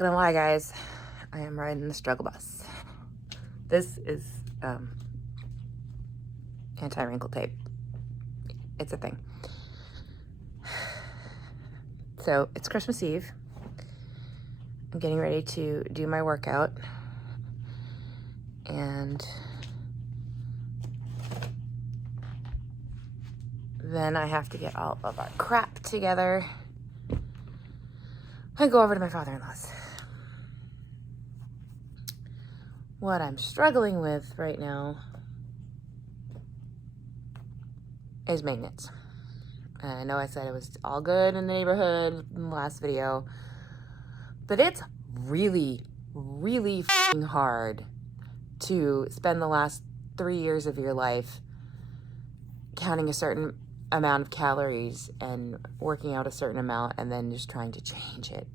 gonna lie, guys, I am riding the struggle bus. This is anti-wrinkle tape. It's a thing. So it's Christmas Eve. I'm getting ready to do my workout, and then I have to get all of our crap together and go over to my father-in-law's. What I'm struggling with right now is maintenance. I know I said it was all good in the neighborhood in the last video, but it's really, really f***ing hard to spend the last 3 years of your life counting a certain amount of calories and working out a certain amount and then just trying to change it.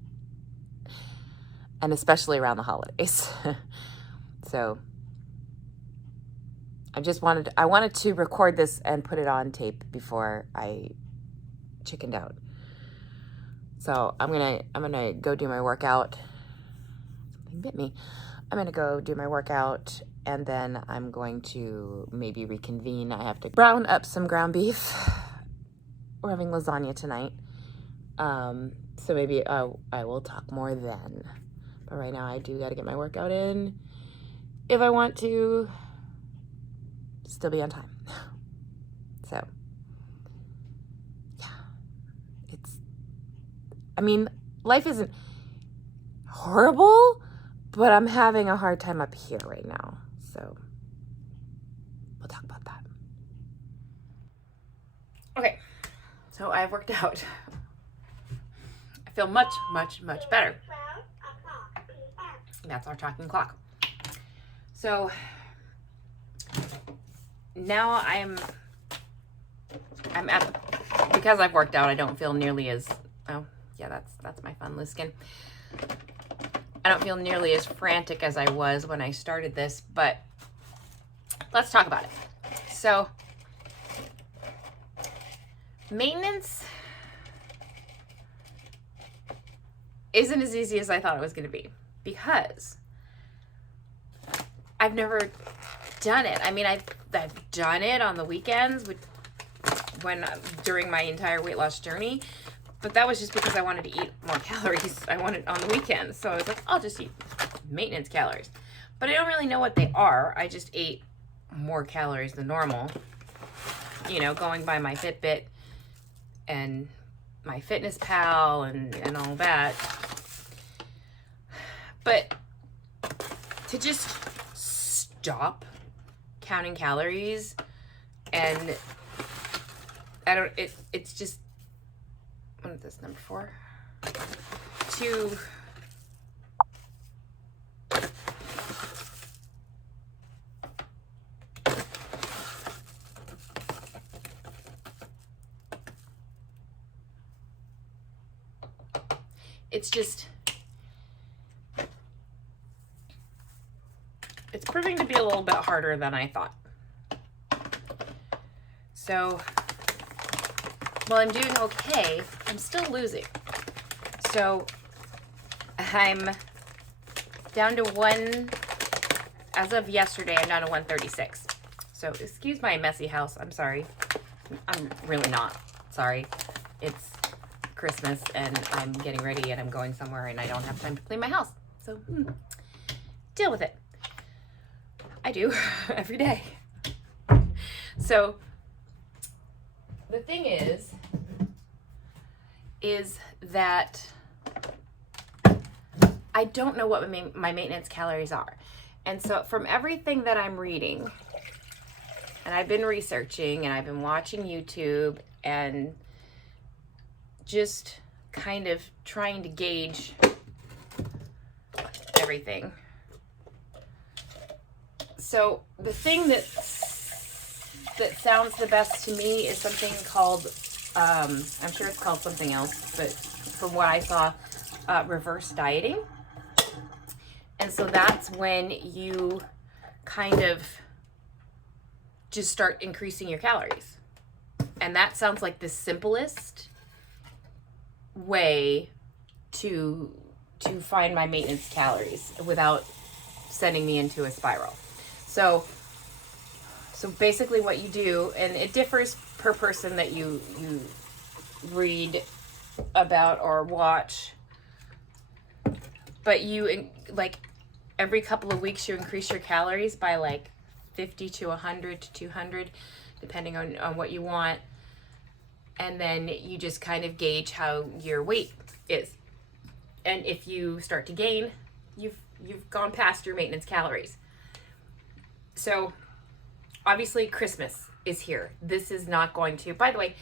And especially around the holidays. So I wanted to record this and put it on tape before I chickened out. So I'm gonna go do my workout. Something bit me. I'm gonna go do my workout, and then I'm going to maybe reconvene. I have to brown up some ground beef. We're having lasagna tonight. So maybe I will talk more then. But right now I do gotta get my workout in if I want to still be on time. So life isn't horrible, but I'm having a hard time up here right now. So we'll talk about that. Okay, so I've worked out. I feel much, much, much better. That's our talking clock. So now because I've worked out, I don't feel nearly as, oh yeah, that's my fun Luskin. I don't feel nearly as frantic as I was when I started this, but let's talk about it. So maintenance isn't as easy as I thought it was going to be, because I've never done it. I mean, I've done it on the weekends during my entire weight loss journey, but that was just because I wanted to eat more calories. I wanted on the weekends, so I was like, I'll just eat maintenance calories. But I don't really know what they are. I just ate more calories than normal, going by my Fitbit and my Fitness Pal and all that. But to just stop counting calories, and it's just, what is this, number 4? It's proving to be a little bit harder than I thought. So while I'm doing okay, I'm still losing. So I'm down to as of yesterday, I'm down to 136. So excuse my messy house. I'm sorry. I'm really not sorry. It's Christmas and I'm getting ready and I'm going somewhere and I don't have time to clean my house. So deal with it. I do every day. So the thing is that I don't know what my maintenance calories are. And so from everything that I'm reading, and I've been researching and I've been watching YouTube and just kind of trying to gauge everything. So the thing that sounds the best to me is something called, I'm sure it's called something else, but from what I saw, reverse dieting. And so that's when you kind of just start increasing your calories. And that sounds like the simplest way to to find my maintenance calories without sending me into a spiral. So basically what you do, and it differs per person that you read about or watch, but you, like, every couple of weeks you increase your calories by like 50 to 100 to 200, depending on what you want. And then you just kind of gauge how your weight is. And if you start to gain, you've gone past your maintenance calories. So obviously Christmas is here. This is not going to, by the way,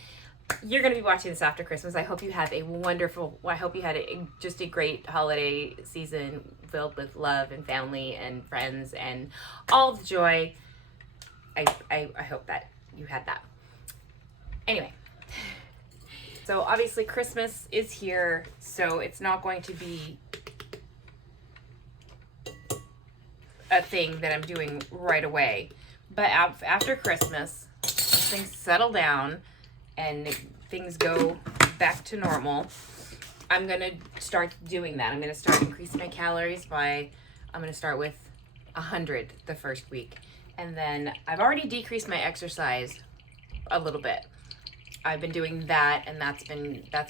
you're going to be watching this after Christmas. I hope you have I hope you had just a great holiday season filled with love and family and friends and all the joy. I hope that you had that. Anyway, so obviously Christmas is here, so it's not going to be a thing that I'm doing right away. But after Christmas, things settle down and things go back to normal, I'm going to start doing that. I'm going to start increasing my calories I'm going to start with 100 the first week. And then I've already decreased my exercise a little bit. I've been doing that, and that's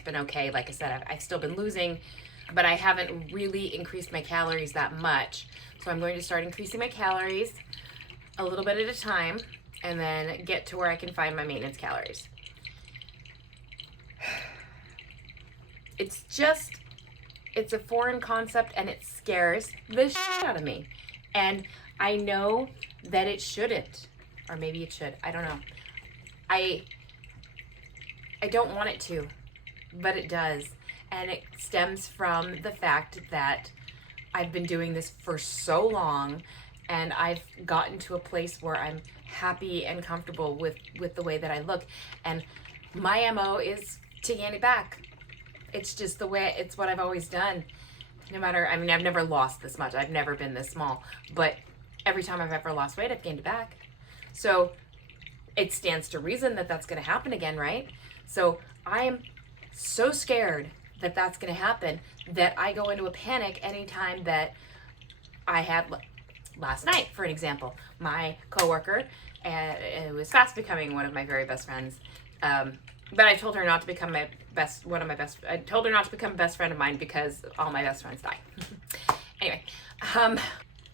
been okay. Like I said, I've still been losing, but I haven't really increased my calories that much. So I'm going to start increasing my calories a little bit at a time, and then get to where I can find my maintenance calories. It's a foreign concept, and it scares the shit out of me. And I know that it shouldn't, or maybe it should. I don't know. I don't want it to, but it does. And it stems from the fact that I've been doing this for so long, and I've gotten to a place where I'm happy and comfortable with the way that I look. And my MO is to gain it back. It's just it's what I've always done. No matter, I mean, I've never lost this much. I've never been this small, but every time I've ever lost weight, I've gained it back. So it stands to reason that that's going to happen again, right? So I am so scared that that's going to happen that I go into a panic anytime that I had last night, for an example. My coworker, it was fast becoming one of my very best friends, but I told her not to become I told her not to become a best friend of mine because all my best friends die. Anyway,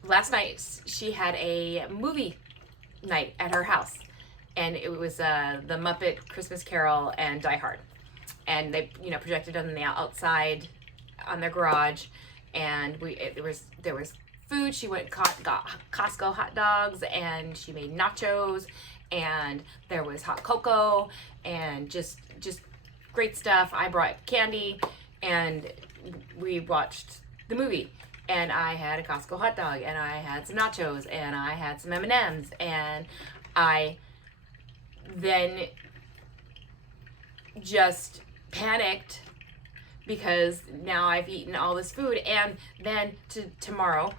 last night she had a movie night at her house, and it was the Muppet Christmas Carol and Die Hard, and they projected on the outside on their garage, and there was food. She got Costco hot dogs, and she made nachos, and there was hot cocoa, and just great stuff. I brought candy, and we watched the movie. And I had a Costco hot dog, and I had some nachos, and I had some M&Ms, and I then just panicked because now I've eaten all this food, and then tomorrow,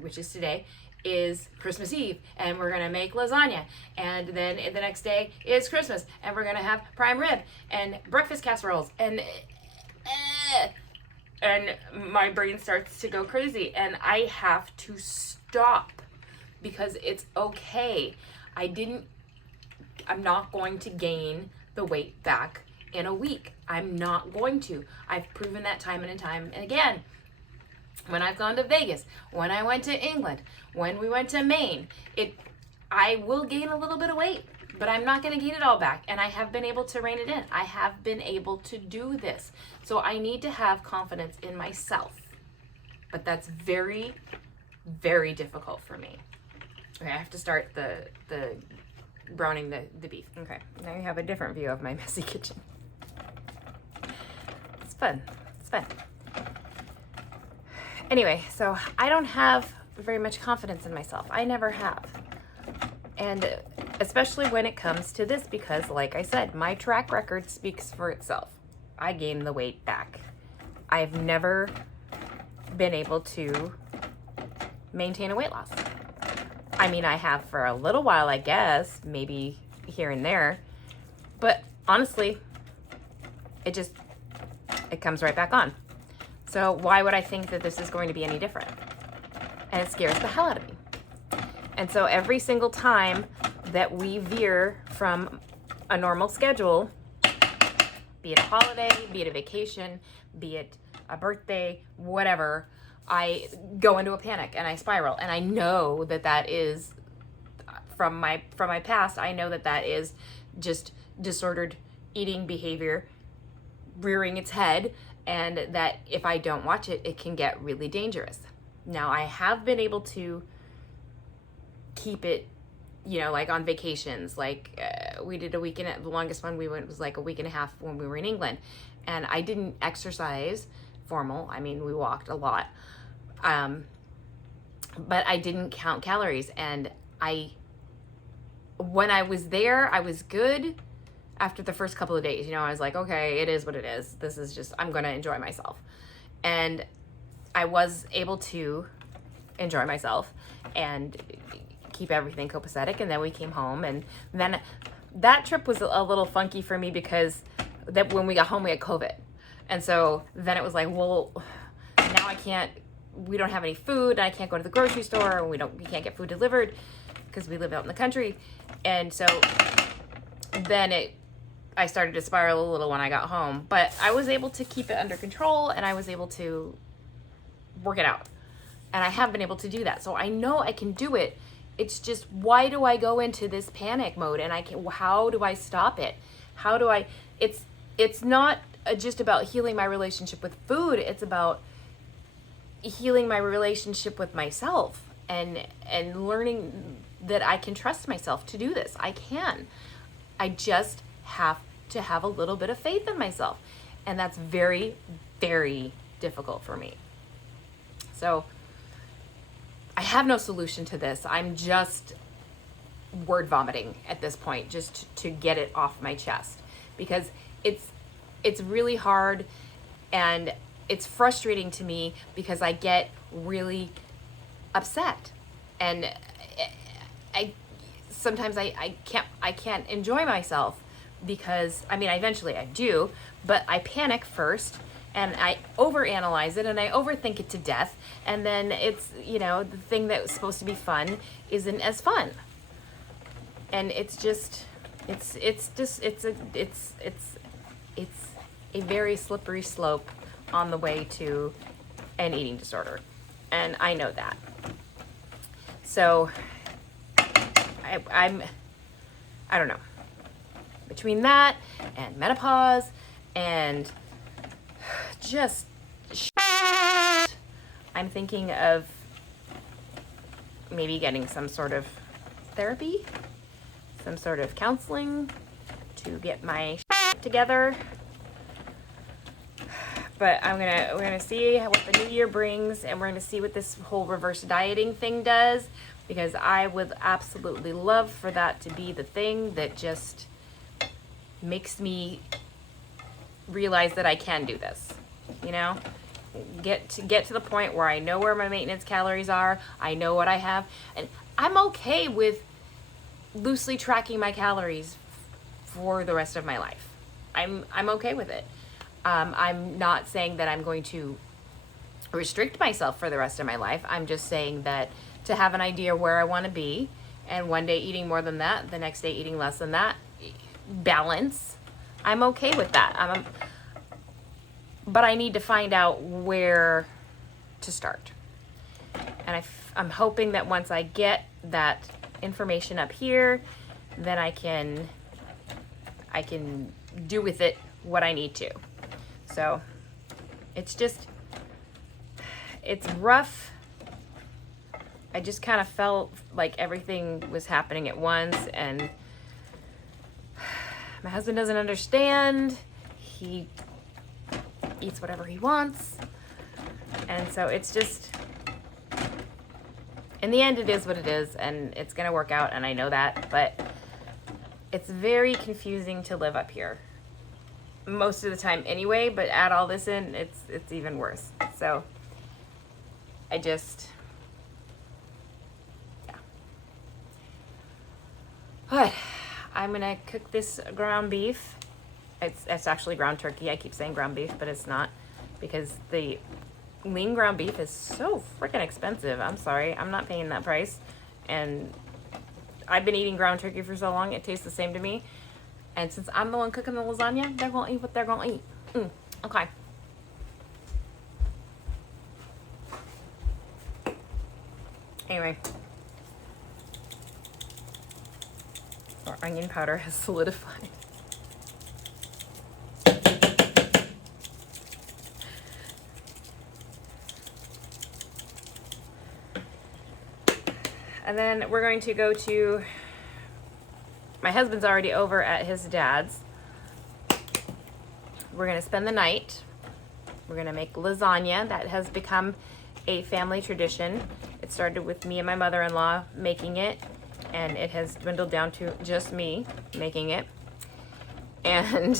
which is today, is Christmas Eve, and we're gonna make lasagna, and then the next day is Christmas, and we're gonna have prime rib and breakfast casseroles, and my brain starts to go crazy, and I have to stop because it's okay. I'm not going to gain the weight back in a week. I'm not going to. I've proven that time and time and again. When I've gone to Vegas, when I went to England, when we went to Maine, I will gain a little bit of weight, but I'm not going to gain it all back. And I have been able to rein it in. I have been able to do this. So I need to have confidence in myself. But that's very, very difficult for me. Okay, I have to start the browning the beef. Okay, now you have a different view of my messy kitchen. It's fun. It's fun. Anyway, so I don't have very much confidence in myself. I never have. And especially when it comes to this, because like I said, my track record speaks for itself. I gained the weight back. I've never been able to maintain a weight loss. I mean, I have for a little while, I guess, maybe here and there, but honestly, it comes right back on. So why would I think that this is going to be any different? And it scares the hell out of me. And so every single time that we veer from a normal schedule, be it a holiday, be it a vacation, be it a birthday, whatever, I go into a panic and I spiral. And I know that that is from my past. I know that that is just disordered eating behavior rearing its head, and that if I don't watch it, it can get really dangerous. Now, I have been able to keep it, you know, like on vacations, like we did a weekend, the longest one we went was like a week and a half when we were in England, and I didn't exercise formal. I mean, we walked a lot, but I didn't count calories. And when I was there, I was good. After the first couple of days, you know, I was like, okay, it is what it is. This is just, I'm going to enjoy myself. And I was able to enjoy myself and keep everything copacetic. And then we came home, and then that trip was a little funky for me because that when we got home, we had COVID. And so then it was like, well, now we don't have any food, and I can't go to the grocery store, and we can't get food delivered because we live out in the country. And so then I started to spiral a little when I got home, but I was able to keep it under control, and I was able to work it out. And I have been able to do that. So I know I can do it. It's just, why do I go into this panic mode? And how do I stop it? It's not just about healing my relationship with food. It's about healing my relationship with myself and learning that I can trust myself to do this. I can. I just have to have a little bit of faith in myself. And that's very, very difficult for me. So I have no solution to this. I'm just word vomiting at this point, just to get it off my chest, because it's really hard, and it's frustrating to me because I get really upset, and sometimes I can't enjoy myself, because I mean, eventually I do, but I panic first, and I overanalyze it, and I overthink it to death, and then it's, you know, the thing that was supposed to be fun isn't as fun, and it's a very slippery slope on the way to an eating disorder, and I know that. So I don't know. Between that and menopause and just I'm thinking of maybe getting some sort of therapy, some sort of counseling to get my together. But we're gonna see what the new year brings, and we're gonna see what this whole reverse dieting thing does, because I would absolutely love for that to be the thing that just makes me realize that I can do this, you know? Get to the point where I know where my maintenance calories are, I know what I have, and I'm okay with loosely tracking my calories for the rest of my life. I'm okay with it. I'm not saying that I'm going to restrict myself for the rest of my life. I'm just saying that to have an idea where I want to be, and one day eating more than that, the next day eating less than that, balance, I'm okay with that. But I need to find out where to start. And I'm hoping that once I get that information up here, then I can do with it what I need to. So it's rough. I just kind of felt like everything was happening at once, and my husband doesn't understand. He eats whatever he wants. And so it's just, in the end, it is what it is, and it's going to work out, and I know that, but it's very confusing to live up here. Most of the time anyway, but add all this in, it's even worse. So yeah. But I'm gonna cook this ground beef. It's actually ground turkey. I keep saying ground beef, but it's not. because the lean ground beef is so freaking expensive. I'm sorry, I'm not paying that price. And I've been eating ground turkey for so long, it tastes the same to me. And since I'm the one cooking the lasagna, they're gonna eat what they're gonna eat. Okay. Anyway, our onion powder has solidified. And then we're going to go to, my husband's already over at his dad's. We're gonna spend the night. We're gonna make lasagna. That has become a family tradition. It started with me and my mother-in-law making it, and it has dwindled down to just me making it. And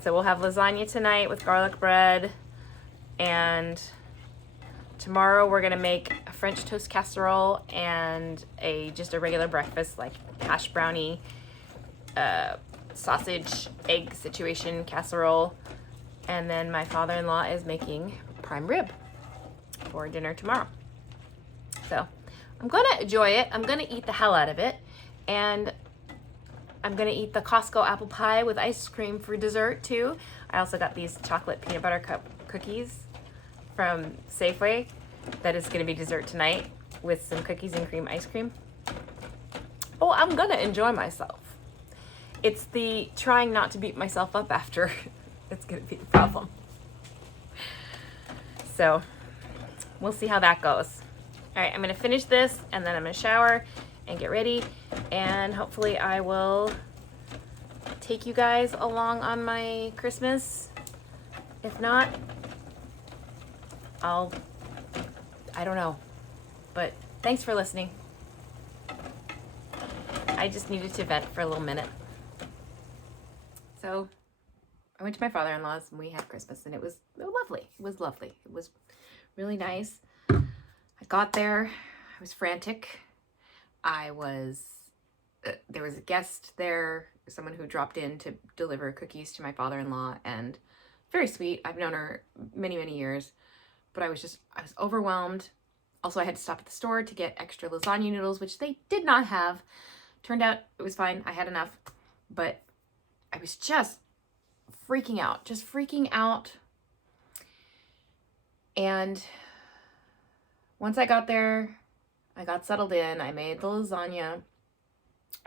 so we'll have lasagna tonight with garlic bread, and tomorrow we're gonna make a French toast casserole and just a regular breakfast, like hash brownie, sausage egg situation casserole. And then my father-in-law is making prime rib for dinner tomorrow. So I'm gonna enjoy it. I'm gonna eat the hell out of it. And I'm gonna eat the Costco apple pie with ice cream for dessert too. I also got these chocolate peanut butter cup cookies from Safeway. That is gonna be dessert tonight with some cookies and cream ice cream. Oh, I'm gonna enjoy myself. It's the trying not to beat myself up after it's gonna be the problem. So we'll see how that goes. All right, I'm gonna finish this and then I'm gonna shower and get ready, and hopefully I will take you guys along on my Christmas. If not, I don't know, but thanks for listening. I just needed to vent for a little minute. So I went to my father-in-law's and we had Christmas, and it was lovely. It was lovely. It was really nice. I got there, I was frantic. There was a guest there, someone who dropped in to deliver cookies to my father-in-law, and very sweet. I've known her many, many years, but I was overwhelmed. Also, I had to stop at the store to get extra lasagna noodles, which they did not have. Turned out it was fine. I had enough, but I was just freaking out. And once I got there, I got settled in. I made the lasagna.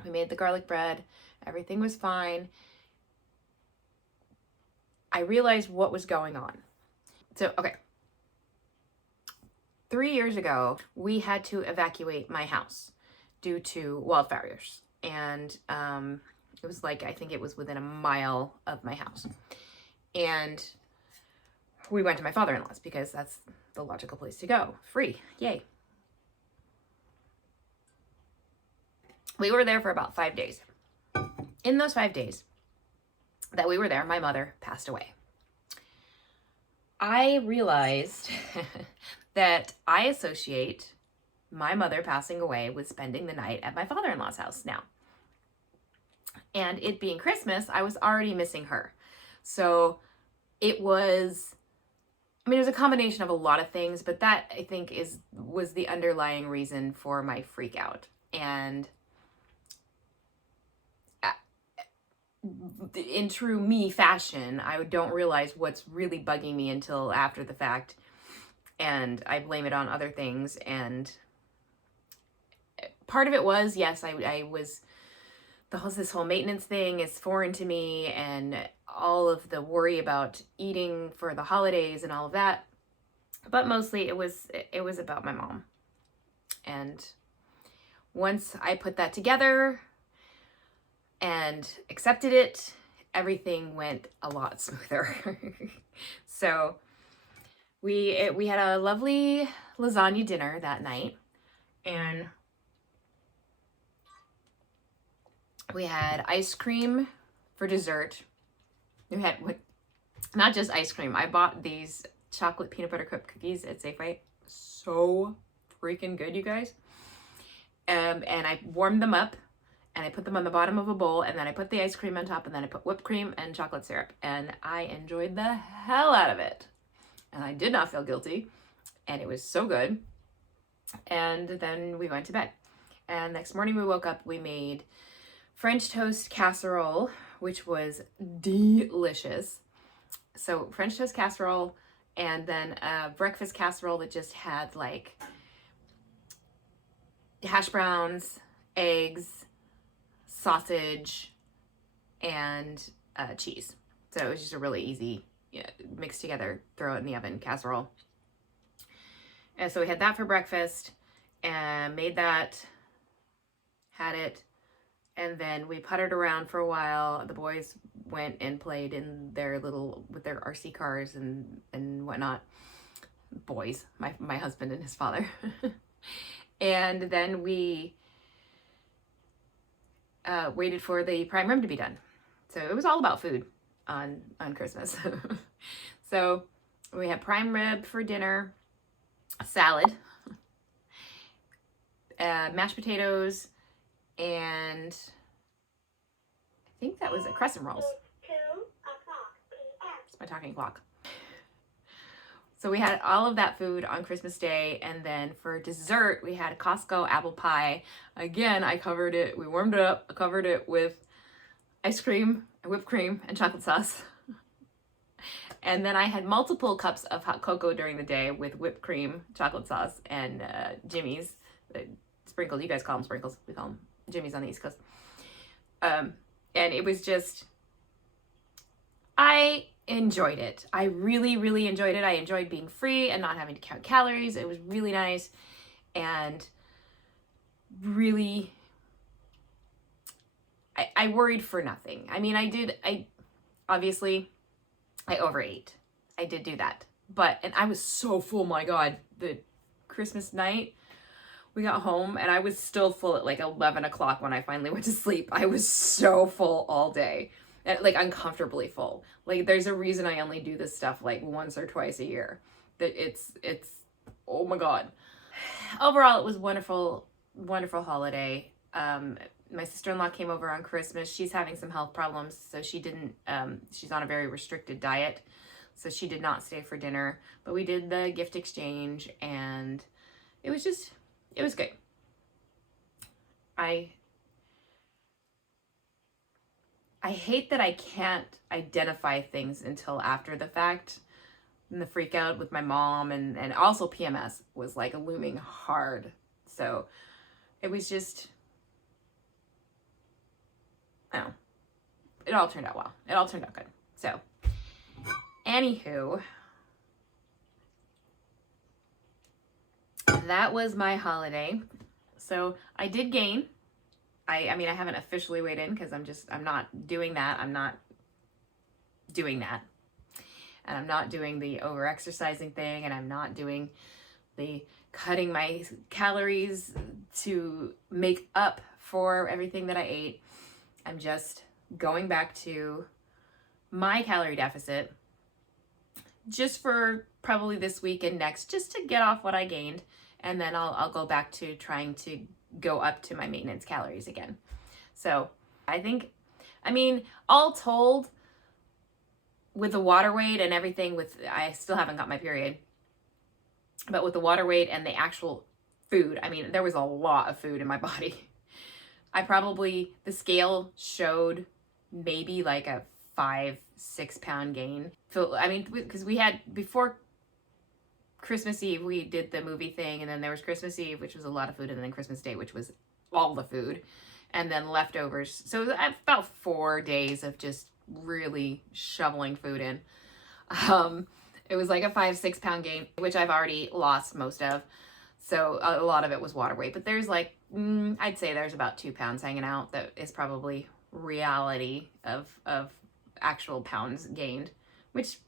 We made the garlic bread. Everything was fine. I realized what was going on. So, okay. 3 years ago, we had to evacuate my house due to wildfires. And it was like, I think it was within a mile of my house. And we went to my father-in-law's because that's the logical place to go. Free. Yay. We were there for about 5 days. In those 5 days that we were there, my mother passed away. I realized that I associate my mother passing away with spending the night at my father-in-law's house now. And it being Christmas, I was already missing her. So it was a combination of a lot of things, but that, I think, was the underlying reason for my freak out. And in true me fashion, I don't realize what's really bugging me until after the fact, and I blame it on other things. And part of it was, yes, this whole maintenance thing is foreign to me, and all of the worry about eating for the holidays and all of that. But mostly it was about my mom. And once I put that together and accepted it, everything went a lot smoother. So we had a lovely lasagna dinner that night, and we had ice cream for dessert. We had not just ice cream. I bought these chocolate peanut butter cup cookies at Safeway. So freaking good, you guys. And I warmed them up, and I put them on the bottom of a bowl, and then I put the ice cream on top, and then I put whipped cream and chocolate syrup, and I enjoyed the hell out of it. And I did not feel guilty, and it was so good. And then we went to bed. And next morning we woke up, we made French toast casserole, which was delicious. So French toast casserole, and then a breakfast casserole that just had like hash browns, eggs, sausage, and cheese. So it was just a really easy, mix together, throw it in the oven casserole. And so we had that for breakfast and made that, had it, and then we puttered around for a while. The boys went and played in their with their RC cars and whatnot. Boys, my husband and his father. And then we waited for the prime rib to be done. So it was all about food on Christmas. So we had prime rib for dinner, a salad, mashed potatoes, and I think that was it, crescent rolls. It's my talking clock. So we had all of that food on Christmas Day, and then for dessert, we had Costco apple pie. Again, I covered it, we warmed it up, I covered it with ice cream, whipped cream, and chocolate sauce. And then I had multiple cups of hot cocoa during the day with whipped cream, chocolate sauce, and Jimmy's. Sprinkles, you guys call them sprinkles, we call them Jimmy's on the East Coast. And it was just, I enjoyed it. I really, really enjoyed it. I enjoyed being free and not having to count calories. It was really nice and really, I worried for nothing. I mean, obviously, I overate. I did do that. And I was so full, my God, the Christmas night, we got home and I was still full at like 11 o'clock when I finally went to sleep. I was so full all day. Like uncomfortably full. Like there's a reason I only do this stuff like once or twice a year. That it's oh my God. Overall, it was wonderful holiday. My sister-in-law came over on Christmas. She's having some health problems, so she didn't, she's on a very restricted diet, so she did not stay for dinner, but we did the gift exchange, and it was good. I hate that I can't identify things until after the fact, and the freak out with my mom, and also PMS was like looming hard. So it was just, I don't know, it all turned out well. It all turned out good. So anywho, that was my holiday. So I did gain. I mean, I haven't officially weighed in because I'm not doing that. I'm not doing that. And I'm not doing the over-exercising thing, and I'm not doing the cutting my calories to make up for everything that I ate. I'm just going back to my calorie deficit just for probably this week and next, just to get off what I gained. And then I'll go back to trying to go up to my maintenance calories again. So I think, I mean, all told, with the water weight and everything, I still haven't got my period, but with the water weight and the actual food, I mean, there was a lot of food in my body. The scale showed maybe like a 5-6 pound gain. So, I mean, because we had, before Christmas Eve, we did the movie thing, and then there was Christmas Eve, which was a lot of food, and then Christmas Day, which was all the food, and then leftovers. So about 4 days of just really shoveling food in. It was like a 5-6 pound gain, which I've already lost most of. So a lot of it was water weight, but there's like, I'd say there's about 2 pounds hanging out. That is probably reality of actual pounds gained, which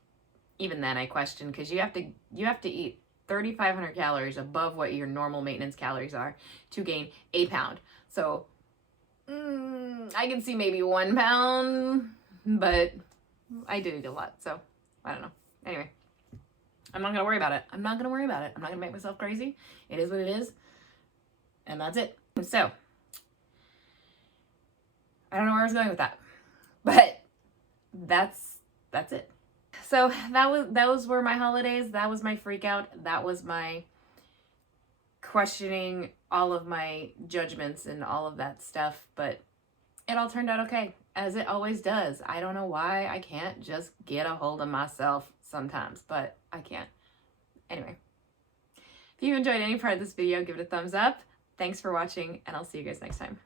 even then I question, because you have to eat 3,500 calories above what your normal maintenance calories are to gain a pound. So I can see maybe 1 pound, but I did eat a lot, so I don't know. Anyway, I'm not gonna worry about it. I'm not gonna make myself crazy. It is what it is, and that's it. So I don't know where I was going with that, but that's it. So those were my holidays. That was my freak out. That was my questioning all of my judgments and all of that stuff, but it all turned out okay, as it always does. I don't know why I can't just get a hold of myself sometimes, but I can't. Anyway, if you enjoyed any part of this video, give it a thumbs up. Thanks for watching, and I'll see you guys next time.